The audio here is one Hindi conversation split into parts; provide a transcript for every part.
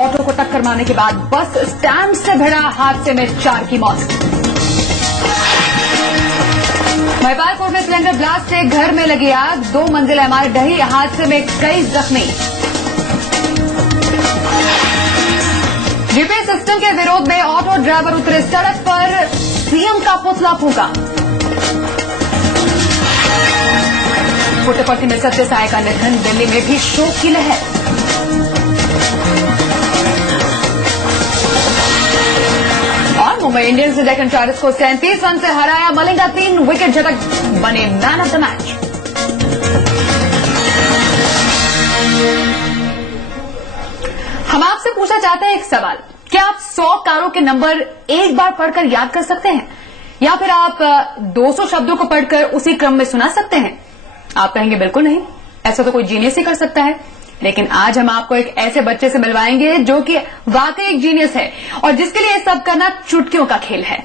ऑटो को टक्कर मारने के बाद बस स्टैंड से भिड़ा हादसे में 4 की मौत। महिपालपुर में सिलेंडर ब्लास्ट से घर में लगी आग, 2 मंजिला इमारत ढही, हादसे में कई जख्मी। जीपीएस सिस्टम के विरोध में ऑटो ड्राइवर उतरे सड़क पर, सीएम का पुतला फूंका। पुट्टपर्थी में सत्य साई का निधन, दिल्ली में भी शोक की लहर। और मुंबई इंडियंस ने डेक्कन चार्जर्स को 37 रन से हराया, मलिंगा 3 विकेट झटक बने मैन ऑफ द मैच। हम आपसे पूछना चाहते हैं एक सवाल, क्या आप 100 कारों के नंबर एक बार पढ़कर याद कर सकते हैं, या फिर आप 200 शब्दों को पढ़कर उसी क्रम में सुना सकते हैं? आप कहेंगे बिल्कुल नहीं, ऐसा तो कोई जीनियस ही कर सकता है। लेकिन आज हम आपको एक ऐसे बच्चे से मिलवाएंगे जो कि वाकई एक जीनियस है और जिसके लिए सब करना चुटकियों का खेल है।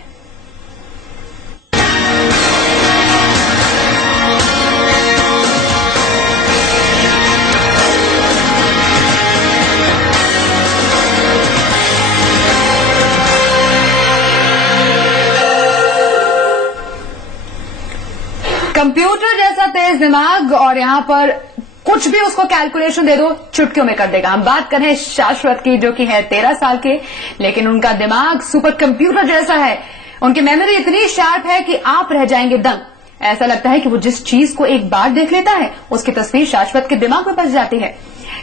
कंप्यूटर जैसा तेज दिमाग और यहां पर कुछ भी उसको कैलकुलेशन दे दो चुटकियों में कर देगा। हम बात कर रहे हैं शाश्वत की, जो कि है 13 साल के, लेकिन उनका दिमाग सुपर कंप्यूटर जैसा है। उनकी मेमोरी इतनी शार्प है कि आप रह जाएंगे दंग। ऐसा लगता है कि वो जिस चीज को एक बार देख लेता है उसकी तस्वीर शाश्वत के दिमाग में बस जाती है।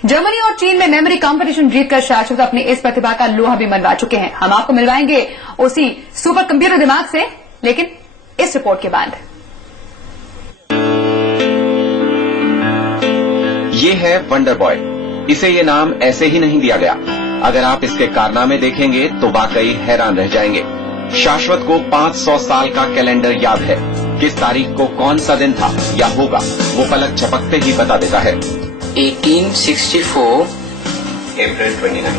जर्मनी और चीन में मेमोरी कंपटीशन जीतकर शाश्वत अपनी इस प्रतिभा का लोहा भी मनवा चुके हैं। हम आपको मिलवाएंगे उसी सुपर कंप्यूटर दिमाग से, लेकिन इस रिपोर्ट के बाद। ये है वंडर बॉय। इसे ये नाम ऐसे ही नहीं दिया गया। अगर आप इसके कारनामे देखेंगे तो वाकई हैरान रह जाएंगे। शाश्वत को 500 साल का कैलेंडर याद है। किस तारीख को कौन सा दिन था या होगा वो पलक झपकते ही बता देता है। 1864 अप्रैल 29।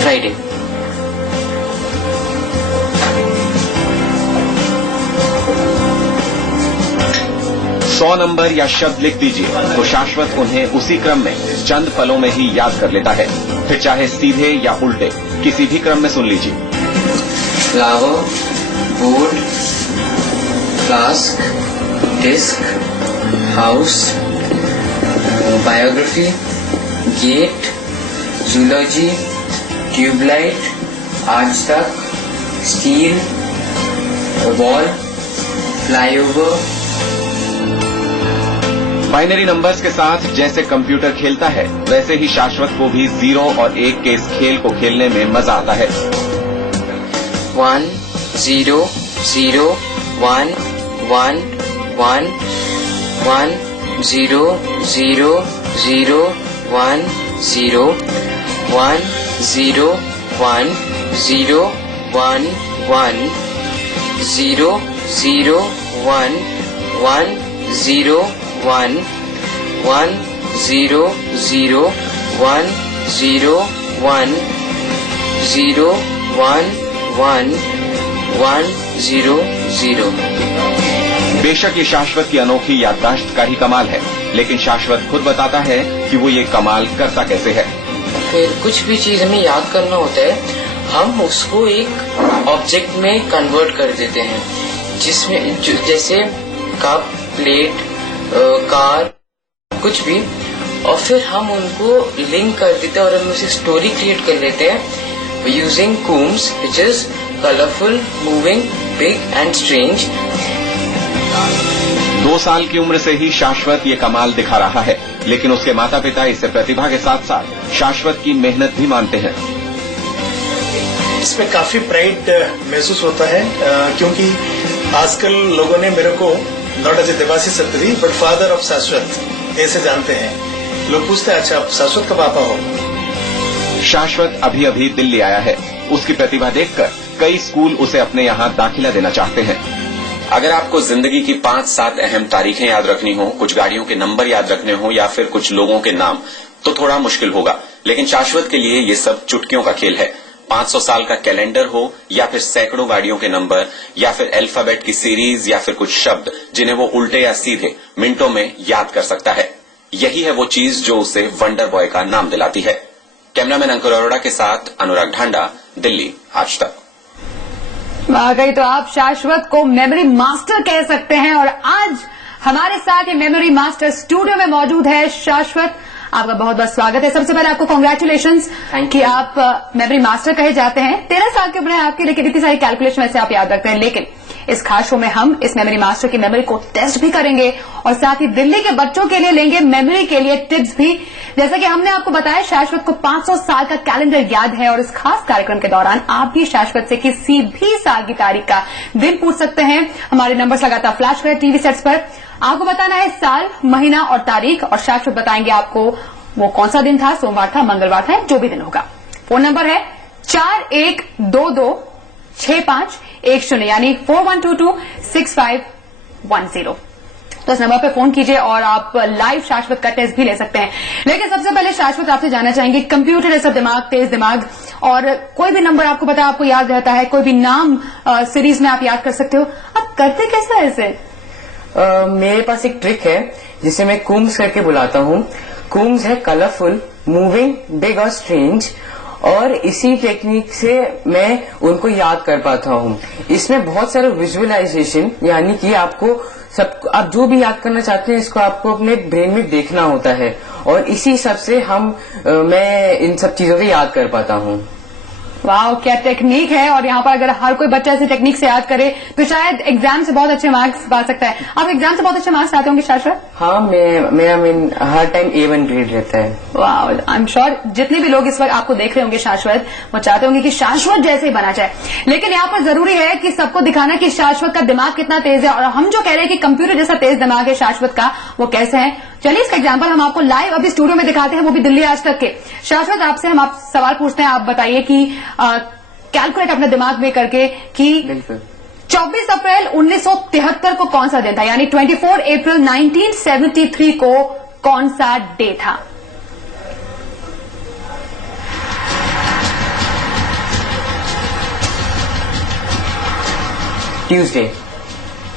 फ्राइडे। 100 नंबर या शब्द लिख दीजिए तो शाश्वत उन्हें उसी क्रम में चंद पलों में ही याद कर लेता है। फिर चाहे सीधे या उल्टे किसी भी क्रम में सुन लीजिए। Flower, board, flask, disc, house, biography, gate, zoology, tubelight, आज तक, steel, wall, flyover. Binary numbers के साथ जैसे कंप्यूटर खेलता है वैसे ही शाश्वत को भी 0 और 1 के इस खेल को खेलने में मजा आता है। 1 0 0 1 1 1 1 0 0 0 1 0 1 0 1 0 1 1 0 0 1 1 0 1 1 0 0 1 0 1 0 1 1 1 0 0। बेशक ये शाश्वत की अनोखी याददाश्त का ही कमाल है, लेकिन शाश्वत खुद बताता है कि वो ये कमाल करता कैसे है। फिर कुछ भी चीज हमें याद करना होता है, हम उसको एक ऑब्जेक्ट में कन्वर्ट कर देते हैं, जिसमें जैसे कप, प्लेट, कार, कुछ भी, और फिर हम उनको लिंक कर देते हैं और हम उसे स्टोरी क्रिएट कर लेते हैं using Coombs, which is colourful, moving, big and strange. 2 साल की उम्र से ही शाश्वत ये कमाल दिखा रहा है, लेकिन उसके माता पिता इसे प्रतिभा के साथ साथ शाश्वत की मेहनत भी मानते हैं। इसमें काफी प्राइड महसूस होता है, क्योंकि आजकल लोगों ने मेरे को not as a Debashish Sattari but father of Shashwat ऐसे जानते हैं। लोग पूछते हैं अच्छा आप शाश्वत का पापा हो। शाश्वत अभी अभी दिल्ली आया है। उसकी प्रतिभा देखकर कई स्कूल उसे अपने यहाँ दाखिला देना चाहते हैं। अगर आपको जिंदगी की 5-7 अहम तारीखें याद रखनी हो, कुछ गाड़ियों के नंबर याद रखने हो या फिर कुछ लोगों के नाम, तो थोड़ा मुश्किल होगा, लेकिन शाश्वत के लिए ये सब चुटकियों का खेल है। 500 साल का कैलेंडर हो या फिर सैकड़ों गाड़ियों के नंबर या फिर अल्फाबेट की सीरीज या फिर कुछ शब्द जिन्हें वो उल्टे या सीधे मिनटों में याद कर सकता है। यही है वो चीज जो उसे वंडर बॉय का नाम दिलाती है। कैमरामैन अंकुर अरोड़ा के साथ अनुराग ढांडा, दिल्ली आज तक। वाकई तो आप शाश्वत को मेमोरी मास्टर कह सकते हैं और आज हमारे साथ ये मेमोरी मास्टर स्टूडियो में मौजूद है। शाश्वत, आपका बहुत बहुत स्वागत है। सबसे पहले आपको कॉन्ग्रेचुलेशंस कि आप मेमोरी मास्टर कहे जाते हैं। 13 साल की उम्र है आपकी, लेकिन इतनी सारी कैलकुलेशन वैसे आप याद रखते हैं। लेकिन इस खास शो में हम इस मेमोरी मास्टर की मेमोरी को टेस्ट भी करेंगे और साथ ही दिल्ली के बच्चों के लिए लेंगे मेमोरी के लिए टिप्स भी। जैसा कि हमने आपको बताया, शाश्वत को 500 साल का कैलेंडर याद है और इस खास कार्यक्रम के दौरान आप भी शाश्वत से किसी भी साल की तारीख का दिन पूछ सकते हैं। हमारे नंबर्स लगातार फ्लैश करें टीवी सेट्स पर। आपको बताना है साल, महीना और तारीख और शाश्वत बताएंगे आपको वो कौन सा दिन था, सोमवार था, मंगलवार था, जो भी दिन होगा। फोन नंबर है 41226510 यानी 41226510। तो इस नंबर पे फोन कीजिए और आप लाइव शाश्वत का टेस्ट भी ले सकते हैं। लेकिन सबसे पहले शाश्वत आपसे जानना चाहेंगे, कंप्यूटर जैसा दिमाग, तेज दिमाग, और कोई भी नंबर आपको पता आपको याद रहता है, कोई भी नाम सीरीज में आप याद कर सकते हो, आप करते कैसा है इसे? मेरे पास एक ट्रिक है जिसे मैं कूम्स करके बुलाता हूँ। कूम्स है कलरफुल, मूविंग, बिग और स्ट्रेंज, और इसी टेक्निक से मैं उनको याद कर पाता हूँ। इसमें बहुत सारे विजुअलाइजेशन, यानी कि आपको आप जो भी याद करना चाहते हैं इसको आपको अपने ब्रेन में देखना होता है और इसी हिसाब से मैं इन सब चीजों को याद कर पाता हूँ। वाह, क्या टेक्निक है। और यहाँ पर अगर हर कोई बच्चा ऐसी टेक्निक से याद करे तो शायद एग्जाम से बहुत अच्छे मार्क्स पा सकता है। आप एग्जाम से बहुत अच्छे मार्क्स आते होंगे शाश्वत? हाँ, मेरा हर टाइम A1 ग्रेड रहता है। वाह, आई एम श्योर जितने भी लोग इस वक्त आपको देख रहे होंगे शाश्वत, वो चाहते होंगे कि शाश्वत जैसे ही बना जाए। लेकिन यहाँ पर जरूरी है कि सबको दिखाना कि शाश्वत का दिमाग कितना तेज है, और हम जो कह रहे हैं कि कंप्यूटर जैसा तेज दिमाग है शाश्वत का, वो कैसे है। चलिए इसका एग्जाम्पल हम आपको लाइव अभी स्टूडियो में दिखाते हैं, वो भी दिल्ली आज तक के। शाश्वत, आपसे हम आप सवाल पूछते हैं, आप बताइए कि कैलकुलेट अपने दिमाग में करके कि 24 अप्रैल 1973 को कौन सा दिन था, यानी 24 अप्रैल 1973 को कौन सा डे था? ट्यूसडे।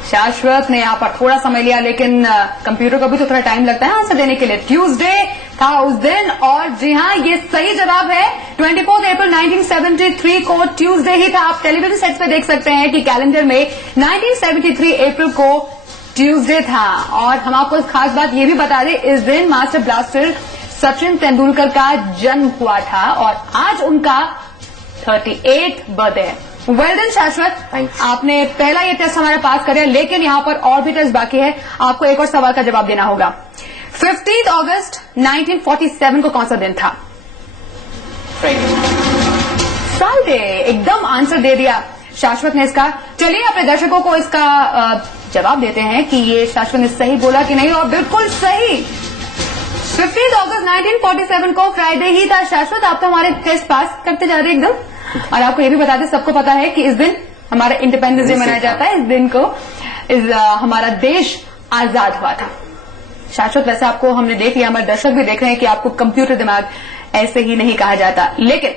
शाश्वत ने यहाँ पर थोड़ा समय लिया, लेकिन कंप्यूटर को भी तो थोड़ा टाइम लगता है आंसर देने के लिए। ट्यूसडे था उस दिन, और जी हाँ, ये सही जवाब है। 24 अप्रैल 1973 को ट्यूसडे ही था। आप टेलीविजन सेट्स पे देख सकते हैं कि कैलेंडर में 1973 अप्रैल को ट्यूसडे था। और हम आपको खास बात ये भी बता दें, इस दिन मास्टर ब्लास्टर सचिन तेंदुलकर का जन्म हुआ था और आज उनका 38 बर्थडे है। वेल डन शाश्वत, आपने पहला ये टेस्ट हमारा पास कर, लेकिन यहाँ पर और भी टेस्ट बाकी है। आपको एक और सवाल का जवाब देना होगा। 15 अगस्त 1947 को कौन सा दिन था? फ्राइडे। एकदम आंसर दे दिया शाश्वत ने इसका। चलिए अपने दर्शकों को इसका जवाब देते हैं कि ये शाश्वत ने सही बोला कि नहीं, और बिल्कुल सही। 15 अगस्त 1947 को फ्राइडे ही था। शाश्वत, आप तो हमारे टेस्ट पास करते जा रहे हैं एकदम। और आपको ये भी बता दें, सबको पता है कि इस दिन हमारा इंडिपेंडेंस डे मनाया जाता है। इस दिन को हमारा देश आजाद हुआ था। शाश्वत, वैसे आपको हमने देख लिया, हमारे दर्शक भी देख रहे हैं कि आपको कंप्यूटर दिमाग ऐसे ही नहीं कहा जाता। लेकिन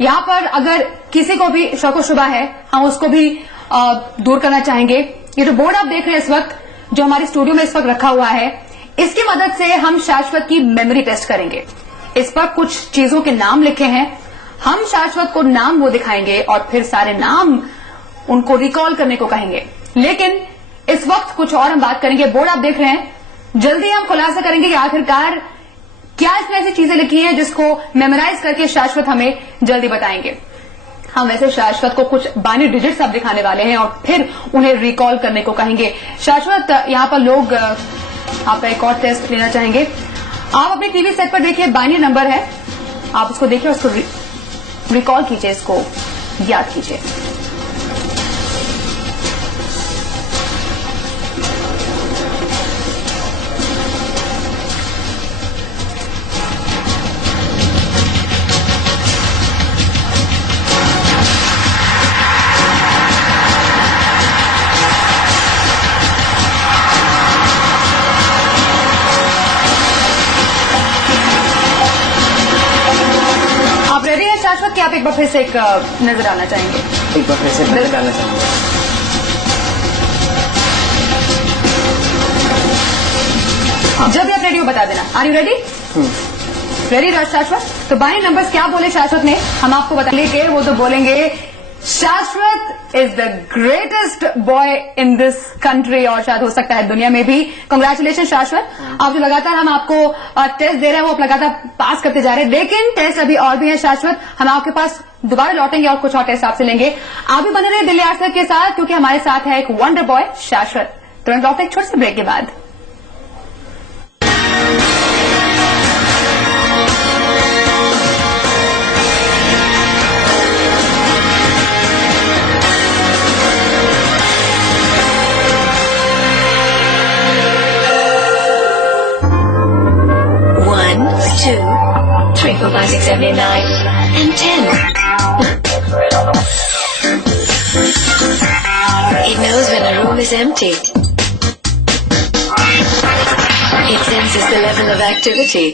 यहाँ पर अगर किसी को भी शौक शुबा है, हम उसको भी दूर करना चाहेंगे। ये जो बोर्ड आप देख रहे हैं इस वक्त, जो हमारे स्टूडियो में इस वक्त रखा हुआ है, इसकी मदद से हम शाश्वत की मेमोरी टेस्ट करेंगे। इस पर कुछ चीजों के नाम लिखे हैं, हम शाश्वत को नाम वो दिखाएंगे और फिर सारे नाम उनको रिकॉल करने को कहेंगे। लेकिन इस वक्त कुछ और हम बात करेंगे। बोर्ड आप देख रहे हैं, जल्दी हम खुलासा करेंगे कि आखिरकार क्या इसमें ऐसी चीजें लिखी हैं जिसको मेमोराइज करके शाश्वत हमें जल्दी बताएंगे। हम वैसे शाश्वत को कुछ बाइनरी डिजिट्स अब दिखाने वाले हैं और फिर उन्हें रिकॉल करने को कहेंगे। शाश्वत, यहाँ पर लोग आपका एक और टेस्ट लेना चाहेंगे। आप अपने टीवी सेट पर देखिए, बाइनरी नंबर है, आप उसको देखिए, उसको रिकॉल कीजिए, इसको याद कीजिए। आप एक बार फिर से एक नजर डालना चाहेंगे? एक बार फिर से नजर डालना चाहूंगा। जब भी आप रेडी हो बता देना। Are you ready? रेडी शाश्वत? तो बाइनरी नंबर्स क्या बोले शाश्वत ने, हम आपको बता लेके वो तो बोलेंगे शाश्वत is the greatest boy in this country, और शायद हो सकता है दुनिया में भी। कांग्रेचुलेशन शाश्वत, आप जो लगातार हम आपको टेस्ट दे रहे हैं वो आप लगातार पास करते जा रहे हैं, लेकिन टेस्ट अभी और भी है शाश्वत। हम आपके पास दोबारा लौटेंगे और कुछ और टेस्ट आपसे लेंगे। आप भी बने रहे दिल्ली आर्ट्स के साथ, क्योंकि हमारे साथ है एक वंडर बॉय शाश्वत। तुरंत लौटते एक छोटे से ब्रेक के बाद। Three, 4, 5, 6, 7, 8, 9, and 10. It knows when a room is empty. It senses the level of activity.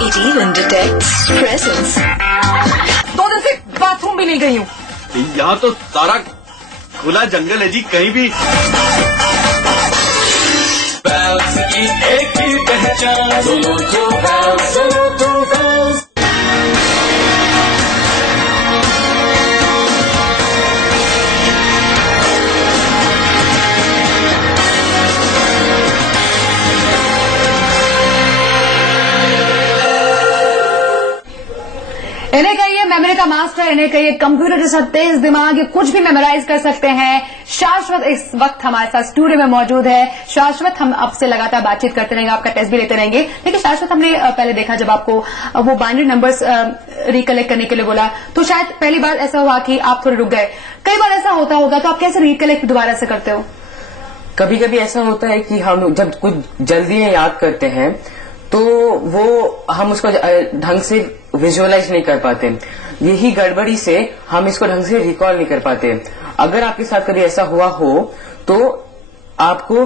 It even detects presence. 2 दिन से बाथरूम भी नहीं गई हूँ। यहाँ तो सारा खुला जंगल है जी, कहीं भी। की एक ही पहचान, इन्हें कहिए मेमोरी का मास्टर, इन्हें कहिए कंप्यूटर जैसा तेज दिमाग, ये कुछ भी मेमोराइज कर सकते हैं। शाश्वत इस वक्त हमारे साथ स्टूडियो में मौजूद है। शाश्वत, हम आपसे लगातार बातचीत करते रहेंगे, आपका टेस्ट भी लेते रहेंगे, लेकिन शाश्वत हमने पहले देखा जब आपको वो बाइनरी नंबर्स रिकलेक्ट करने के लिए बोला, तो शायद पहली बार ऐसा हुआ कि आप थोड़े रुक गए। कई बार ऐसा होता होगा, तो आप कैसे रिकलेक्ट दोबारा से करते हो? कभी कभी ऐसा होता है कि हम जब कुछ जल्दी में याद करते हैं तो वो हम उसको ढंग से विजुअलाइज नहीं कर पाते, यही गड़बड़ी से हम इसको ढंग से रिकॉल नहीं कर पाते। अगर आपके साथ कभी ऐसा हुआ हो तो आपको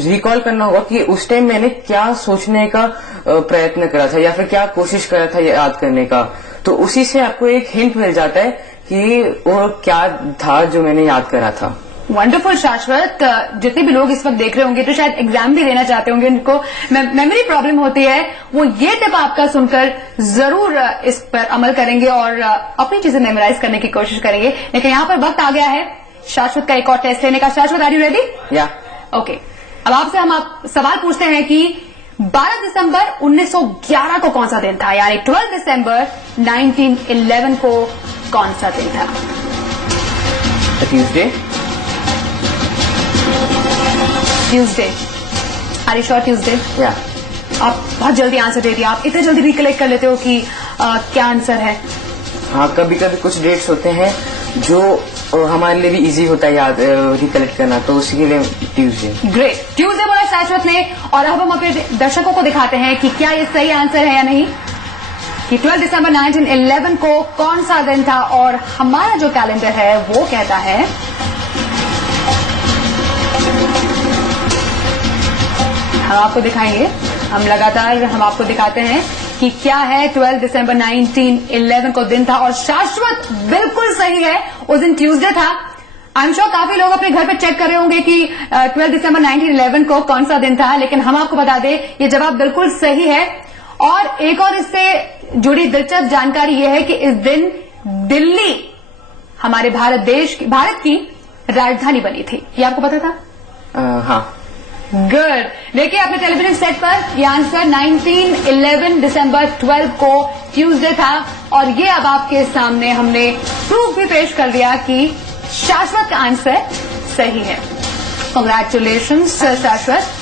रिकॉल करना होगा कि उस टाइम मैंने क्या सोचने का प्रयत्न करा था या फिर क्या कोशिश करा था याद करने का, तो उसी से आपको एक हिंट मिल जाता है कि वो क्या था जो मैंने याद करा था। वंडरफुल शाश्वत, जितने भी लोग इस वक्त देख रहे होंगे तो शायद एग्जाम भी देना चाहते होंगे, उनको मेमोरी प्रॉब्लम होती है, वो ये टिप आपका सुनकर जरूर इस पर अमल करेंगे और अपनी चीजें मेमोराइज करने की कोशिश करेंगे। लेकिन यहाँ पर वक्त आ गया है शाश्वत का एक और टेस्ट लेने का। शाश्वत, आर यू रेडी? या ओके, अब आपसे हम सवाल पूछते हैं कि 12 दिसंबर 1911 को कौन सा दिन था, यानी 12 दिसंबर 1911 को कौन सा दिन था? Tuesday. Tuesday, are you sure Tuesday? या आप बहुत जल्दी आंसर दे दिया, आप इतने जल्दी रिकलेक्ट कर लेते हो कि क्या आंसर है? हाँ, कभी कभी कुछ डेट्स होते हैं जो हमारे लिए भी इजी होता है याद रिकलेक्ट करना, तो उसी के लिए ट्यूजडे। ग्रेट, ट्यूजडे बोला शाश्वत ने, और अब हम अपने दर्शकों को दिखाते हैं कि क्या ये सही आंसर है या नहीं, कि 12 दिसंबर 1911 को कौन सा दिन था। और हमारा जो कैलेंडर है वो कहता है हम आपको दिखाएंगे, हम लगातार हम आपको दिखाते हैं कि क्या है 12 दिसंबर 1911 को दिन था, और शाश्वत बिल्कुल सही है, उस दिन ट्यूसडे था। आई एम श्योर काफी लोग अपने घर पे चेक कर रहे होंगे कि 12 दिसंबर 1911 को कौन सा दिन था, लेकिन हम आपको बता दें ये जवाब बिल्कुल सही है। और एक और इससे जुड़ी दिलचस्प जानकारी यह है कि इस दिन दिल्ली हमारे भारत की राजधानी बनी थी, ये आपको पता था? हाँ। गुड, देखिए अपने टेलीविजन सेट पर ये आंसर 1911 दिसंबर 12 को ट्यूसडे था, और ये अब आपके सामने हमने प्रूफ भी पेश कर दिया कि शाश्वत का आंसर सही है। कांग्रेचुलेशंस शाश्वत।